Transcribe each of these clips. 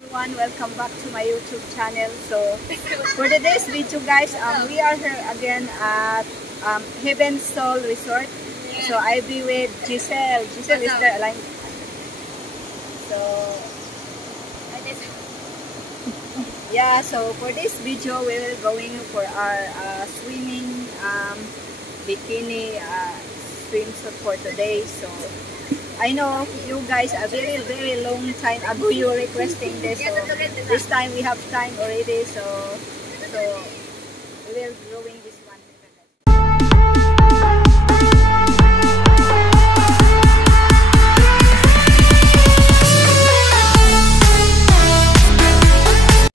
Everyone, welcome back to my YouTube channel. So for today's video guys, we are here again at Heaven Soul Resort. So I'll be with Giselle. Giselle is there aligned. So yeah, so for this video we will going for our swimming bikini swimsuit for today. So I know you guys a very long time ago you were requesting this, so this time we have time already, so we will drawing this one.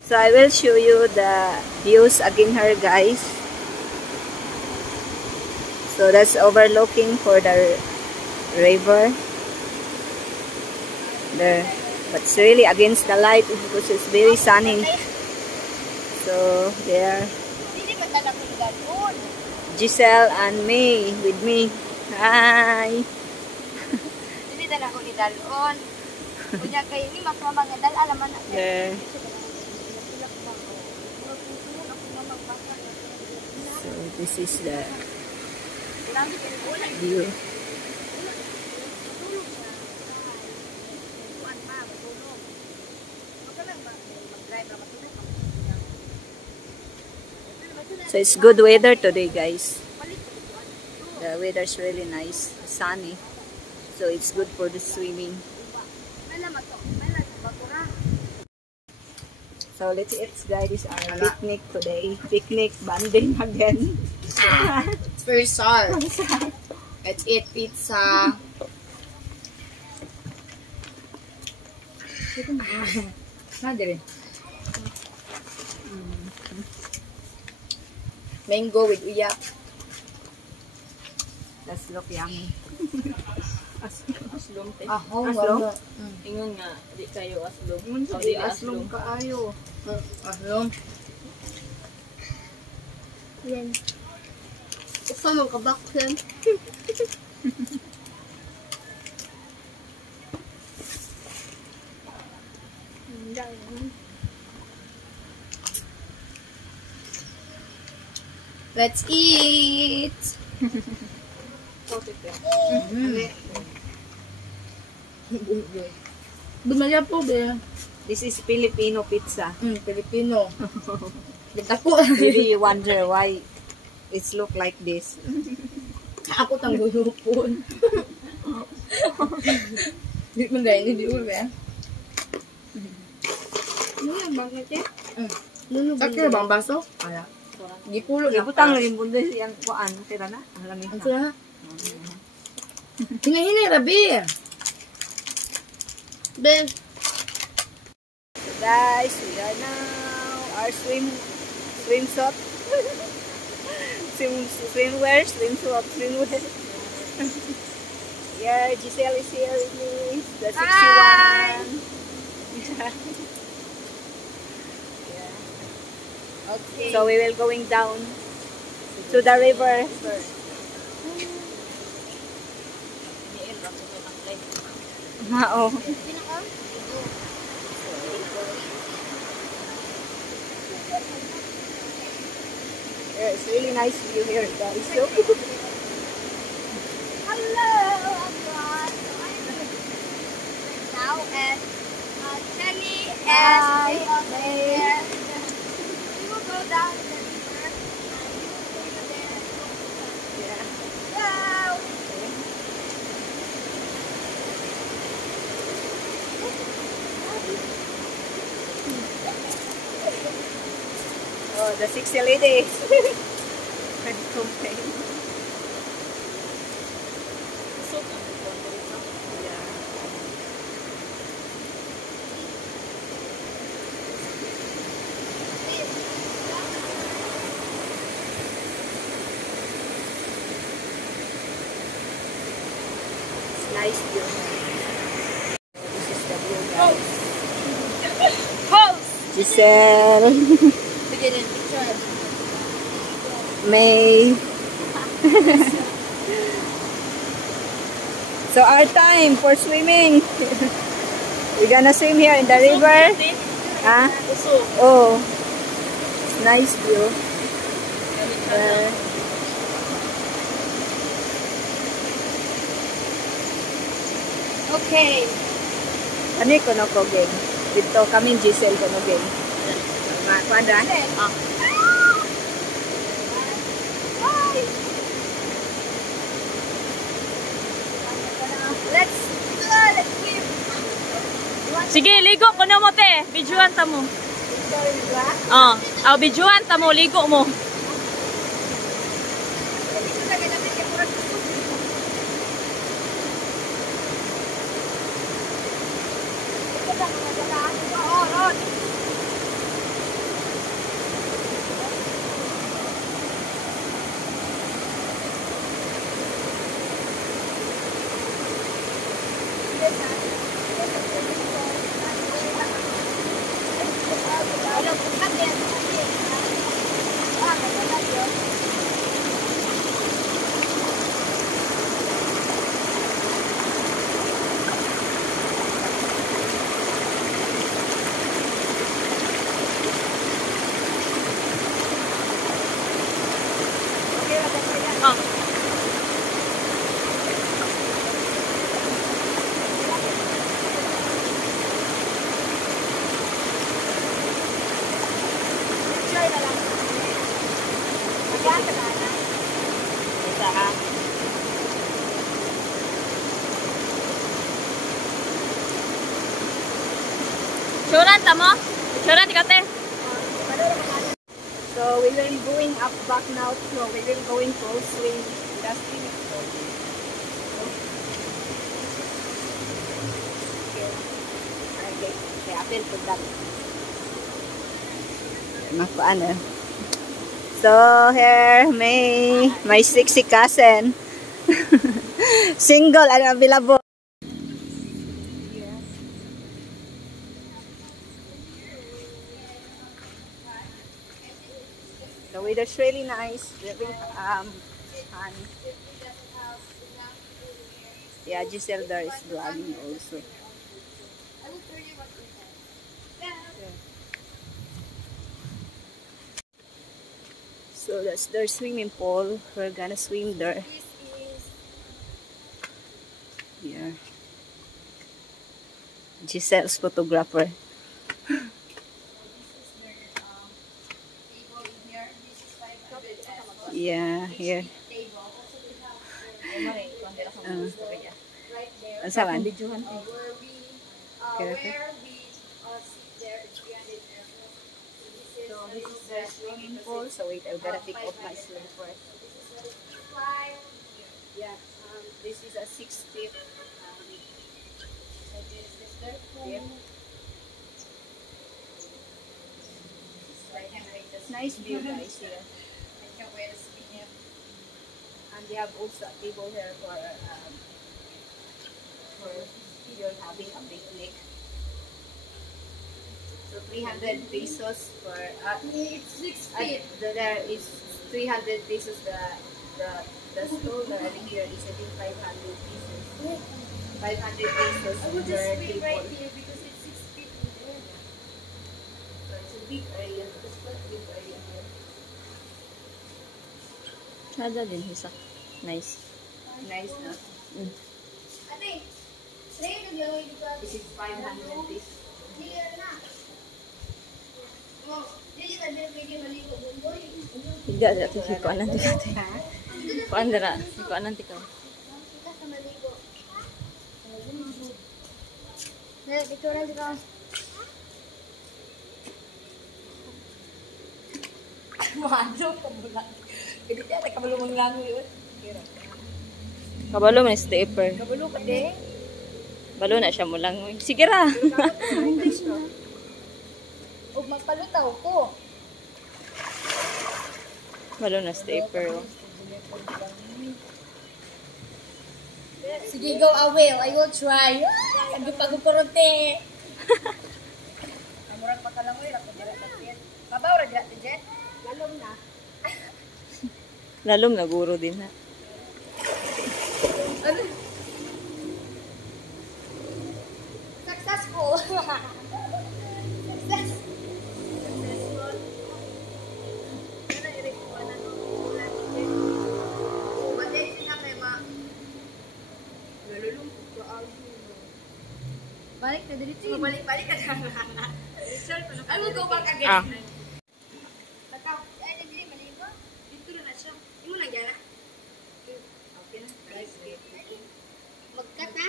So I will show you the views again here guys. So that's overlooking for the river there, but it's really against the light because it's very sunny. So there Giselle and May with me. Hi. There. So this is the view. So it's good weather today guys. The weather is really nice, sunny. So it's good for the swimming. So let's eat guys, this is our picnic today. Picnic bonding again. It's very sour. Let's eat pizza. Mango with uyak. Let's look yummy. Aslong te. Aslong? Ingon nga, di kayo aslong. O di aslong kaayo. Aslong. Yan. Usa man ka bakyan. Let's eat. Dumalya po ba? This is Filipino pizza. Filipino. Ako. Maybe you wonder why it's look like this. Ako tang gulupon. Di man dahil hindi ulo ba? Ano yung bakit eh? Sakit na bang baso? Ala. Gipulo na. Ibutang rin bunda siyang kuan, tira na. Alam Ang niyo. sila? Hinahinay, Rabi. Ben. So guys, we are now our swimsuit. Swimwear. Yeah, Giselle is here with me. The 61. Okay. So we will going down to the river. Oo. Yeah, it's really nice view here guys. So Hello everyone. So I'm right now at Jenny and there. We will go down to the river and we will go there. yeah. Wow. Oh, the 60 ladies. I'm complaining. Yeah. It's nice view. This is the view guys. Giselle. Begin in picture. May. So our time for swimming. We're gonna swim here in the river. Ah? Uso. Oh. Nice view. Okay. Kami kuno ko geng. Dito kami Giselle kuno geng. Mga kwadra. Ah. Let's swim. Sige, ligo ko na mo te. Bidyuhan ta mo. Ah, bidyuhan ta mo, ligo mo. Ah. Suran ta mo? Suran ti kate. So we will going up back now. So we will going to swim. That's it. So, okay. Okay, apel po that. Ano? So here may my sexy cousin. Single and available. The weather's really nice. Very fun. Yeah, Giselle there is vlogging also. So that's their swimming pool. We're gonna swim there. Yeah. Giselle's photographer. Yeah, here. Ano sa man? Bidyuhan te. So this is the swimming pool. So wait, I've gotta take off my swim first. Yeah, this is a 6 feet. So this is their pool. Yep. It's nice view guys here. And they have also a table here for you're having a picnic. So 300 pesos for It's 6 feet. there is 300 pesos the stool having here is I think 500 pesos. 500 pesos I would per just swim table. right here because it's 6 feet in there. So it's a big area. It's quite a big area here. Sada din isa. Nice. Nice, no? Ate, sa'yo nag-gawin di ba? This is 500 pesos. Clear na. Oh, dili ka din pwede maligo doon, boy. Hindi ada ti ko anan ti kate. Ko andra, ko anan ti ka. Kita sa maligo. Dali, picture na ka. Mahalo ka mula. Hindi tayo kabalumang lang yun. Kabalo man stepper. Kabalo ka din. Balo na siya mo lang. Sige ra. English no? Huwag magpalutaw ko. Balo na stepper. Sige, go, I will try. Ang pagkukurute. Amurag pakalangoy ra ko dira ka tiyan. Kabaw ra dira tiyan. Lalong na. Lalom na guro din ha. Successful. Success. diretso balik-balik ka na. I will go back again. Ah. Takaw, ay nagdili maligo. Dito na siya. Imo na gyana. Okay na. Sige. Magkat na.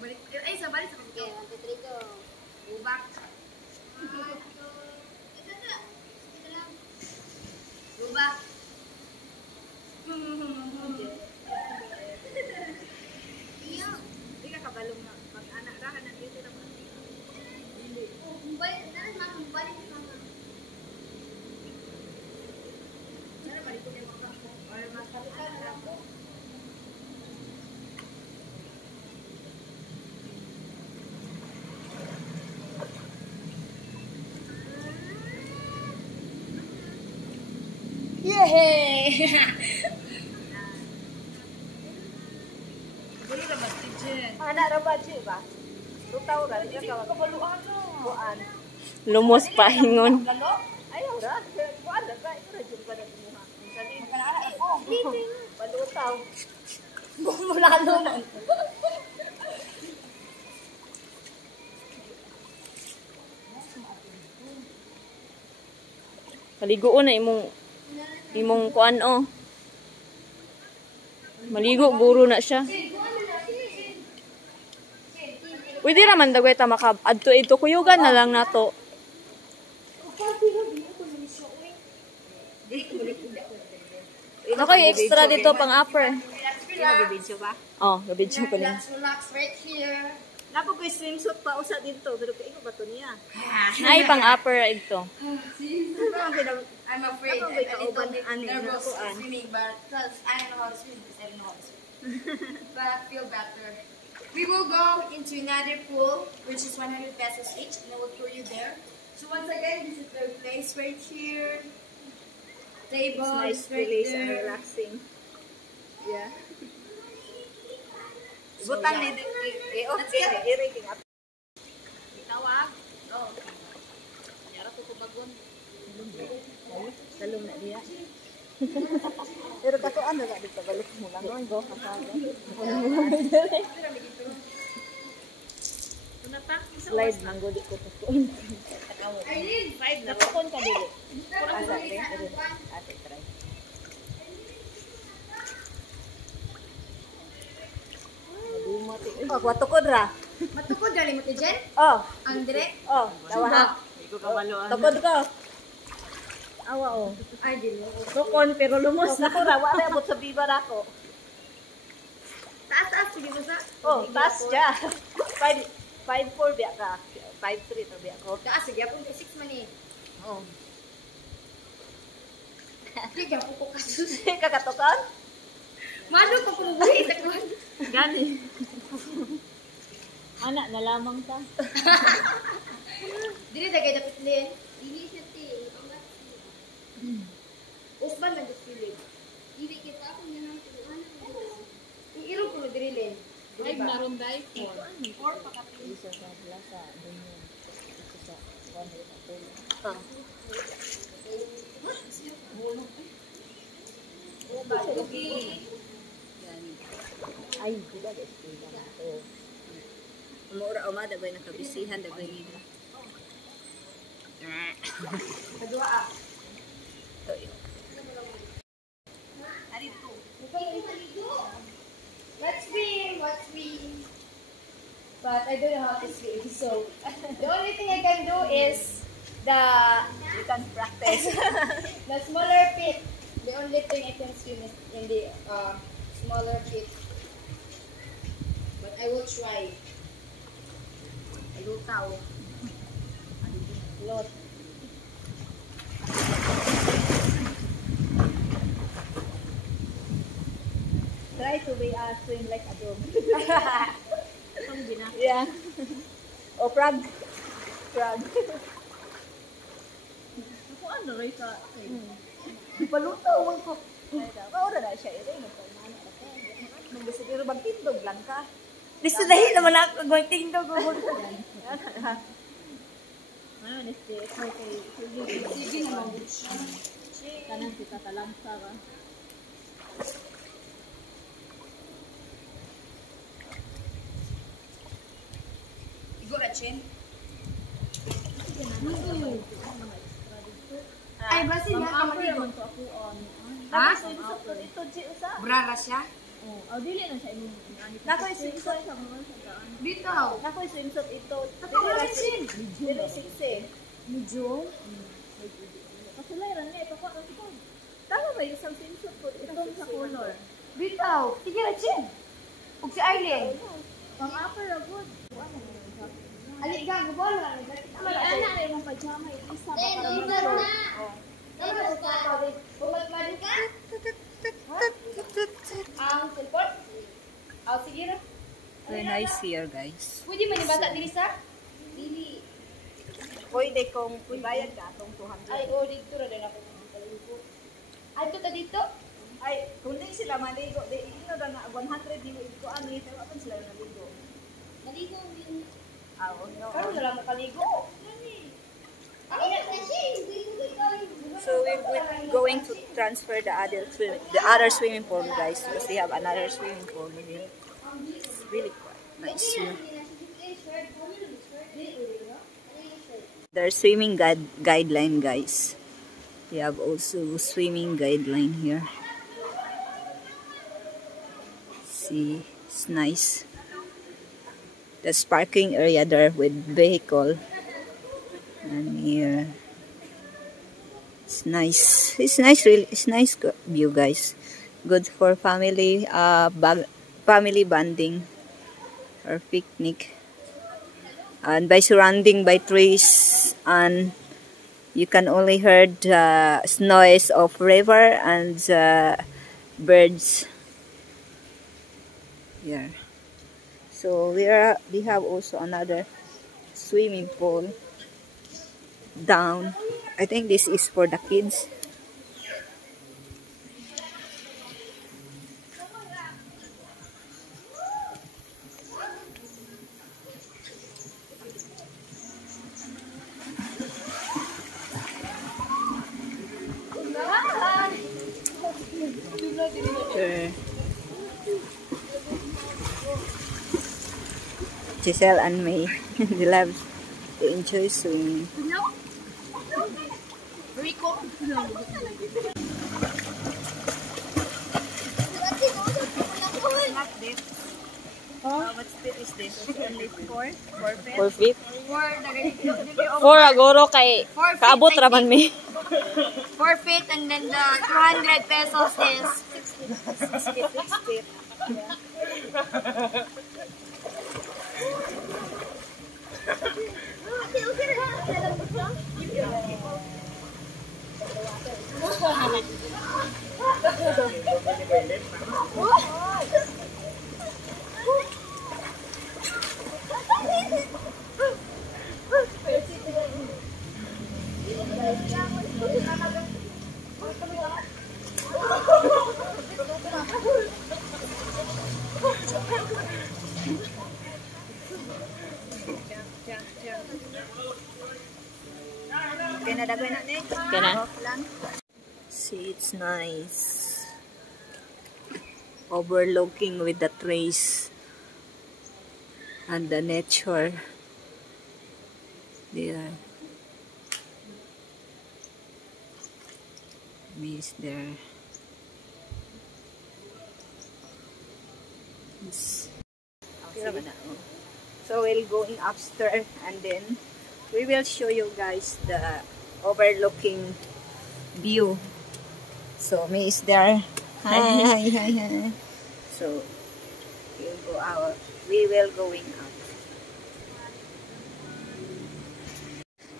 Balik. Ay sa balik sa Okay, 1, 2, 3, go. Go back. Ito na. Ito lang. Go back. Iyo. Hindi ka kabalong na. Mag-anak ka na dito na ba? Balik na, mama. Balik na, mama. Sana balik ko na mga ko. Or makalitan na ako. Yay! Buli na ba si Jen? Anak ra ba Chi ba? Rutaw ra di ka Kabaluan no. kuan. Lumos pa hingon. Lalo? Ayaw ra. Kuan ra ka ito ra jud ba nagmuha. Minsan Magkanaala ako. palutaw. Bumulano man. Maligo na imong kuan oh. Maligo guro na siya. Pwede raman dagway ta maka adto ito kuyugan na lang nato. Okay, extra dito pang upper. Mag-video ba? Oh, gabidyo ko na. Relax right here. Nako ko swimsuit pa usa dito pero kay ko ba to niya? Ay pang upper ito. I'm afraid. Ako I'm ba a little kauban bit ani nervous na kuan? swimming, but plus I don't know how to swim because I don't know how to swim. But I feel better. We will go into another pool, which is 100 pesos each, and I will tour you there. So once again, this is the place right here. Table It's nice is right place and there. relaxing. Yeah. So, Butang yeah. ni Let's okay, get- i-rating up. Tawag. Oh. Yara ko kubagon. Talong na diya. Pero kato ano na dito balik mo lang no go kasaga. Slide man gudi ko to. Aileen, 5 na. Nakakon ka dili. Asa rin. Ate try. Madumati. Oh, kwatukod ra. Matukod dali mo ti Jen? Oh, Ang dire? oh, tawa ha. Tukod ko. Awa oh. Ay, dili. Tukon pero lumos na ko ra. Wala abot sa biba na ko. Taas, sige mo sa. Oh, taas siya. 5'4" biya ka. 5'3" to biya ko. Taas, sige. Apong 6 man eh. Oh. Sige, ako ko kasus. Kakatukan? Mano ko kung buhay takwan. Gani. Anak na lamang ta. Dili dagay dapat din. Dili siya ti. Angat. Usban man just feeling. Dili kita ako niya ng tuwan. Iiro ko diri len. Ay, maroon dai 4. Isa sa plaza. Ito sa 1 Ah. Ay, diba guys? Oh. Umura umada ba nakabisihan dagay nila. Kadua ah. Ito yun. Let's swim. But I don't know how to swim. So the only thing I can do is You can practice. the smaller feet. The only thing I can swim is in the smaller feet. But I will try. Lutaw. Lot. Try to be swim like a dog. Ang Yeah. O frog. Frog. Ako ano ray sa Palutaw mo ko. Maura na siya. Ito yung magsiguro magtindog lang ka. Gusto dahil naman ako magtingdog ko. Ano, neste, okay. Sige naman. Kanang kita talamsa ka. Igor at Chin? Ay, basin niya ka maligo. Ha? Brara siya? Dili na siya imong. Nakoy swimsuit. Dito. Nakoy swimsuit ito. Wala Chin. Dili 60. Medyo. Kasulay ran nga ito ko ang ito. Tama ba yung isang swimsuit po itong sa color? Dito. Sige na Chin. Ug si Aileen. Pang upper ra good. Ali gang gubol na. Ana rin mong pajama isa pa para mag-short. Ang cellphone? Sige ra. Very nice here, guys. Pwede man yung bata dili sa? Dili. Pwede kung ibayad ka itong 200. Ay, dito ra din ako. Ay, dito. Ay, kung di sila maligo, di ino na nga 100 di mo ito ani, pero apan sila naligo. Maligo din. Ah, no. Karon na lang makaligo. So we're going to transfer the other swimming pool, guys, because they have another swimming pool here. It's really quite nice here. Their swimming guideline, guys. They have also swimming guideline here. See, it's nice. There's parking area there with vehicle. And here, it's nice. It's nice, really. It's nice view, guys. Good for family, family bonding or picnic. And by surrounding by trees, and you can only hear the noise of river and birds. Here. So we have also another swimming pool down. I think this is for the kids. Giselle and May, they love to enjoy swimming. Rico. What's this? Only four feet. 4 feet. For 4 agoro kay 4 feet, kaabot I raman mi. 4 feet and then the 200 pesos is 60. Okay na. See, it's nice. Overlooking with the trees and the nature there. Is there. So we'll going upstairs and then we will show you guys the overlooking view. So May is there. Hi. So we'll go out. We will going out.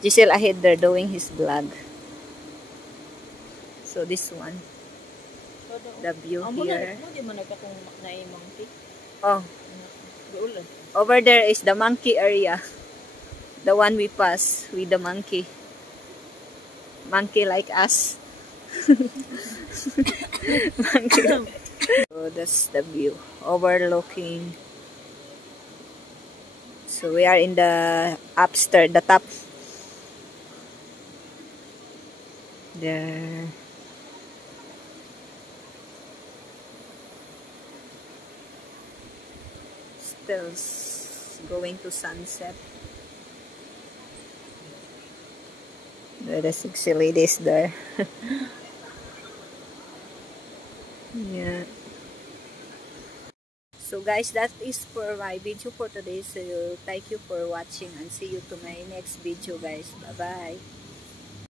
Giselle ahead there doing his vlog. So this one, the view here. Oh, over there is the monkey area. The one we pass with the monkey. Monkey like us. Monkey. So that's the view overlooking. So we are in the upstairs, the top. There. Still going to sunset. The sexy ladies there. Yeah. So guys, that is for my video for today. So thank you for watching and see you to my next video guys. Bye bye.